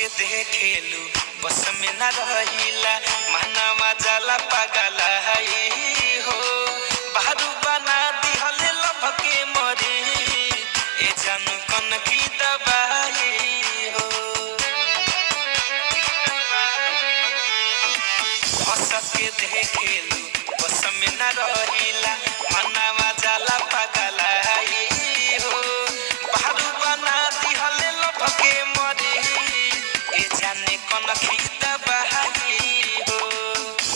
के देखेलू बस में न रहिला मनवा जाला पागल है हो बारू बना दिहले लभ के मरे ए जानू कन की दबाई हो हंस के देखेलू बस में न रहिला मनवा जाला पागल है हो बारू बना दिहले लभ के मरे ए जाने कन की दबाई हो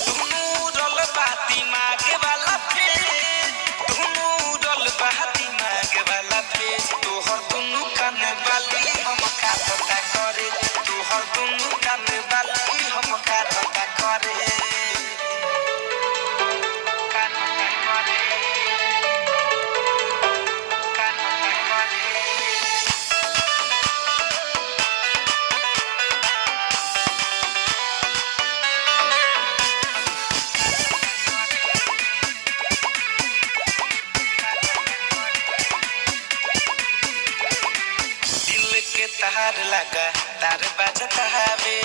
तुनु रल बाती मागे वाला फेर तुनु रल बाती मागे वाला फेर तोहर दुनु कान वाली हम का पता करे तोहर दुनु कान वाली हम का पता करे तार लगा तार बजता हवे